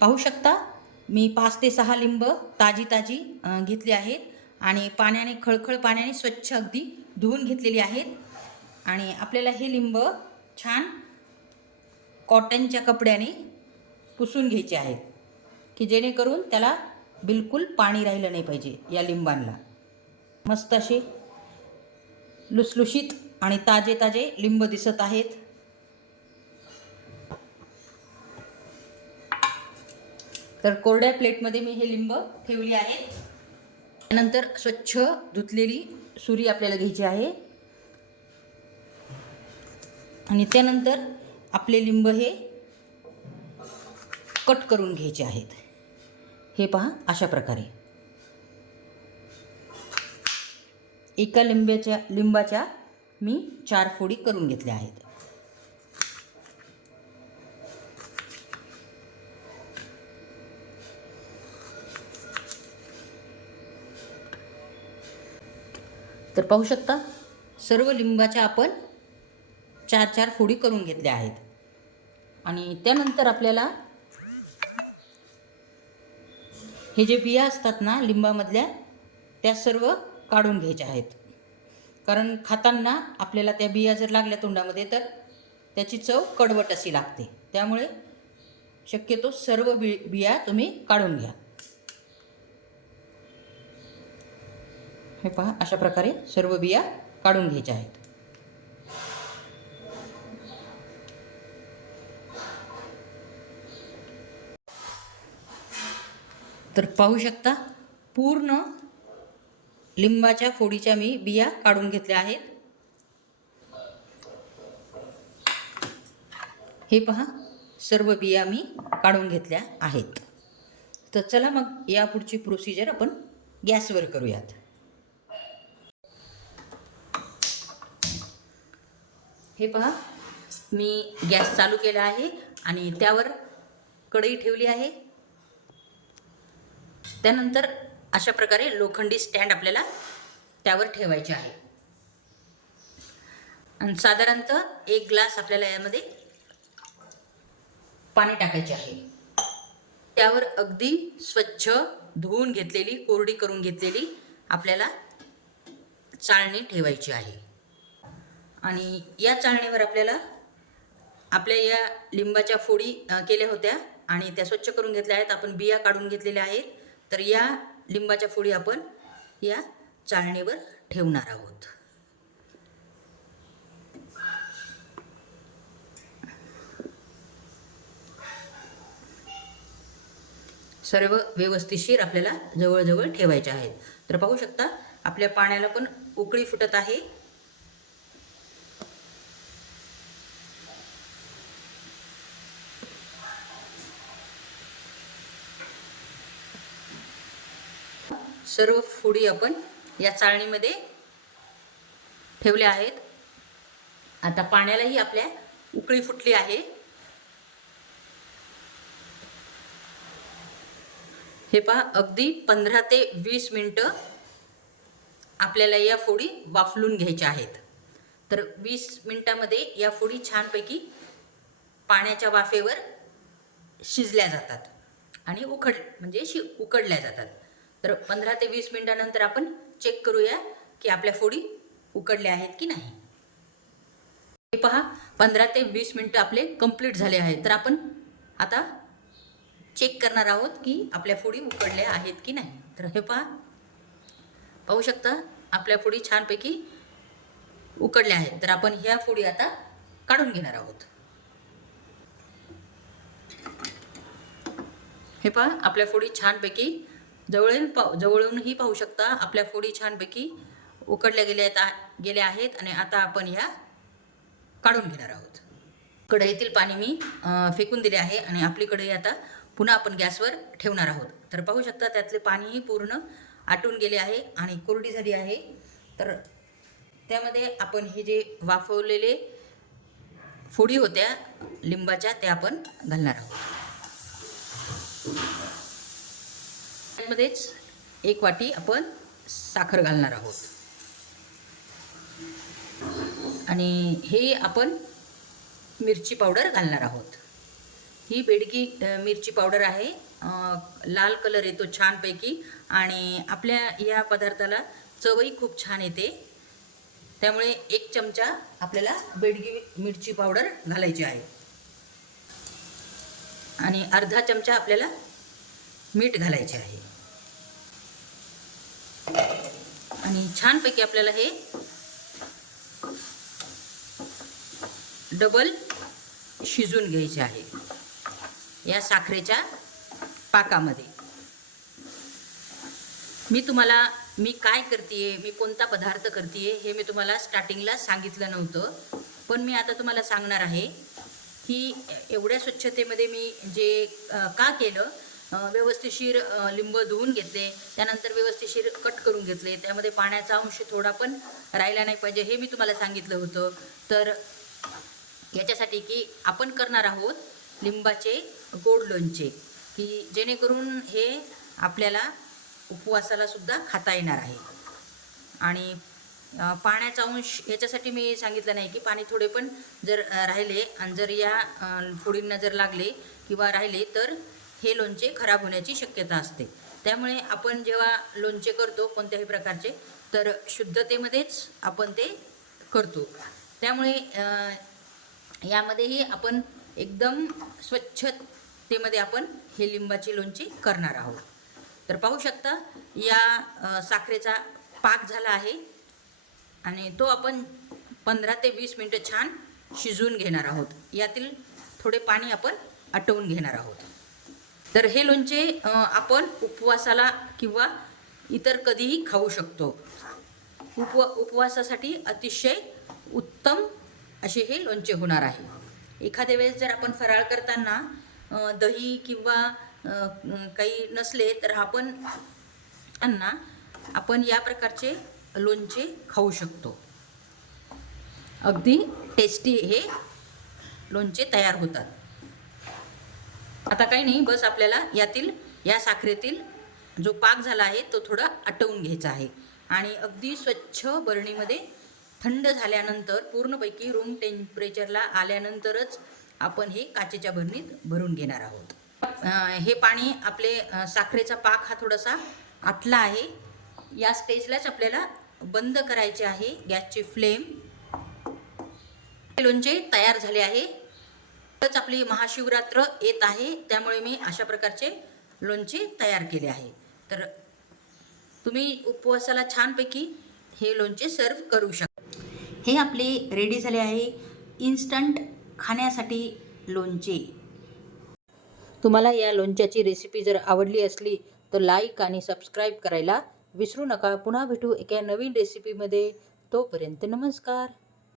पाहू शकता. मी पाच ते सहा लिंब ताजी ताजी घेतली आहेत. आणि पाण्याने खळखळ पाण्याने स्वच्छ अगदी धुवून घेतलेली आहेत. आणि आपल्याला हे लिंब छान कॉटनच्या कपड्याने पुसून घ्यायचे आहेत. की जेणेकरून त्याला बिलकुल पाणी राहिलं नाही पाहिजे या लिंबांना. मस्त असे लुसलुशीत आणि ताजे ताजे लिंब दिसत आहेत. तर कोरड्या प्लेटमध्ये मी हे लिंब ठेवली आहेत त्यानंतर स्वच्छ धुतलेली सुरी आपल्याला घ्यायची आहे. आणि त्यानंतर आपले लिंब हे कट करून घ्यायचे आहेत. हे पहा अशा प्रकारे. एका लिंब्याच्या लिंबाच्या मी चार फोडी करून घेतल्या आहेत. तर पाहू शकता सर्व लिंबाच्या आपण चार चार फोडी करून घेतल्या आहेत. आणि त्यानंतर आपल्याला हे जे बिया असतात ना लिंबामधल्या त्या सर्व काढून घ्यायच्या आहेत. कारण खाताना आपल्याला त्या बिया जर लागल्या तोंडामध्ये तर त्याची चव कडवट अशी लागते. त्यामुळे शक्यतो सर्व बि बिया तुम्ही काढून घ्या. हे पहा अशा प्रकारे सर्व बिया काढून घ्यायच्या आहेत. तर पाहू शकता पूर्ण लिंबाच्या फोडीच्या मी बिया काढून घेतल्या आहेत. हे पहा सर्व बिया मी काढून घेतल्या आहेत. तर चला मग या पुढची प्रोसिजर आपण गॅसवर करूयात. हे पहा. मी गॅस चालू केला आहे आणि त्यावर कढई ठेवली आहे. त्यानंतर अशा प्रकारे लोखंडी स्टँड आपल्याला त्यावर ठेवायचे आहे. आणि साधारणतः एक ग्लास आपल्याला यामध्ये पाणी टाकायचे आहे. त्यावर अगदी स्वच्छ धुवून घेतलेली कोरडी करून घेतलेली आपल्याला चाळणी ठेवायची आहे. आणि या चाळणीवर आपल्याला आपल्या या लिंबाच्या फोडी केल्या होत्या आणि त्या स्वच्छ करून घेतल्या आहेत. आपण बिया काढून घेतलेल्या आहेत. तर या लिंबाच्या फोडी आपण या चाळणीवर ठेवणार आहोत. सर्व व्यवस्थितशीर आपल्याला जवळजवळ ठेवायचे आहेत. तर पाहू शकता आपल्या पाण्याला पण उकळी फुटत आहे. सर्व फोडी आपण या चाळणीमध्ये ठेवल्या आहेत. आता पाण्यालाही आपल्या उकळी फुटली आहे. हे पहा अगदी पंधरा ते वीस मिनटं आपल्याला या फोडी वाफलून घ्यायच्या आहेत. तर वीस मिनटामध्ये या फोडी छानपैकी पाण्याच्या वाफेवर शिजल्या जातात आणि उकड म्हणजे शि उकडल्या जातात. तर पंधरा ते वीस मिनटानंतर आपण चेक करूया की आपल्या फोडी उकडल्या आहेत की नाही. हे पहा पंधरा ते वीस मिनटं आपले कंप्लीट झाले आहेत. तर आपण आता चेक करणार आहोत की आपल्या फोडी उकडल्या आहेत की नाही. तर हे पहा पाहू शकता आपल्या फोडी छानपैकी उकडल्या आहेत. तर आपण ह्या फोडी आता काढून घेणार आहोत. हे पहा आपल्या फोडी छानपैकी जवळून पाव जवळूनही पाहू शकता. आपल्या फोडी छानपैकी उकडल्या गेल्या आहेत आ- गेल्या आहेत आणि आता आपण ह्या काढून घेणार आहोत. कढईतील पाणी मी फेकून दिले आहे आणि आपली कढई आता पुन्हा आपण गॅसवर ठेवणार आहोत. तर पाहू शकता त्यातले पाणीही पूर्ण आटून गेले आहे आणि कोरडी झाली आहे. तर त्यामध्ये आपण हे जे वाफवलेले फोडी होत्या लिंबाच्या त्या आपण घालणार आहोत. मध्येच एक वाटी आपण साखर घालणार आहोत. आणि हे आपण मिरची पावडर घालणार आहोत. ही बेडगी मिरची पावडर आहे. लाल कलर येतो छानपैकी आणि आपल्या या पदार्थाला चवही खूप छान येते. त्यामुळे एक चमचा आपल्याला बेडगी मिरची पावडर घालायची आहे. आणि अर्धा चमचा आपल्याला मीठ घालायचे आहे. आणि छानपैकी आपल्याला हे डबल शिजून घ्यायचे आहे. या साखरेच्या पाकामध्ये. मी तुम्हाला मी काय करते मी कोणता पदार्थ करते हे मी तुम्हाला स्टार्टिंगला सांगितलं नव्हतं. पण मी आता तुम्हाला सांगणार आहे की एवढ्या स्वच्छतेमध्ये मी जे का केलं व्यवस्थिशीर लिंब धुवून घेतले. त्यानंतर व्यवस्थिशीर कट करून घेतले. त्यामध्ये पाण्याचा अंश थोडा पण राहिला नाही पाहिजे हे मी तुम्हाला सांगितलं होतं. तर याच्यासाठी की आपण करणार आहोत लिंबाचे गोड लोणचे की जेणेकरून हे आपल्याला उपवासाला सुद्धा खाता येणार आहे. आणि पाण्याचा अंश याच्यासाठी मी सांगितलं नाही की पाणी थोडे पण जर राहिले आणि जर या फोडींना जर लागले किंवा राहिले तर हे लोणचे खराब होण्याची शक्यता असते. त्यामुळे आपण जेव्हा लोणचे करतो कोणत्याही प्रकारचे तर शुद्धतेमध्येच आपण ते करतो. त्यामुळे यामध्येही आपण एकदम स्वच्छतेमध्ये आपण हे लिंबाची लोणची करणार आहोत. तर पाहू शकता या साखरेचा पाक झाला आहे आणि तो आपण पंधरा ते वीस मिनटं छान शिजवून घेणार आहोत. यातील थोडे पाणी आपण आटवून घेणार आहोत. तर हे लोणचे आपण उपवासाला किंवा इतर कधीही खाऊ शकतो. उप उपवासासाठी अतिशय उत्तम असे हे लोणचे होणार आहे. एखाद्या वेळेस जर आपण फराळ करताना दही किंवा काही नसले तर आपण त्यांना आपण या प्रकारचे लोणचे खाऊ शकतो. अगदी टेस्टी हे लोणचे तयार होतात. आता काही नाही बस आपल्याला यातील या साखरेतील जो पाक झाला आहे तो थोडा आटवून घ्यायचा आहे. आणि अगदी स्वच्छ बरणीमध्ये थंड झाल्यानंतर पूर्णपैकी रूम टेम्परेचरला आल्यानंतरच आपण हे काचेच्या भरणीत भरून घेणार आहोत. हे पाणी आपले साखरेचा पाक हा थोडासा आटला आहे. या स्टेजलाच आपल्याला बंद करायचे आहे गॅसची फ्लेम. लोणचे तयार झाले आहे. आताच आपली महाशिवरात्र येत आहे. त्यामुळे मी अशा प्रकारचे लोणचे तयार केले आहे. तर तुम्ही उपवासाला छानपैकी हे लोणचे सर्व करू शकता. हे आपले रेडी झाले आहे. इन्स्टंट खाण्यासाठी लोणचे. तुम्हाला या लोणच्याची रेसिपी जर आवडली असली तर लाईक आणि सबस्क्राईब करायला विसरू नका. पुन्हा भेटू एका नवीन रेसिपीमध्ये तोपर्यंत नमस्कार.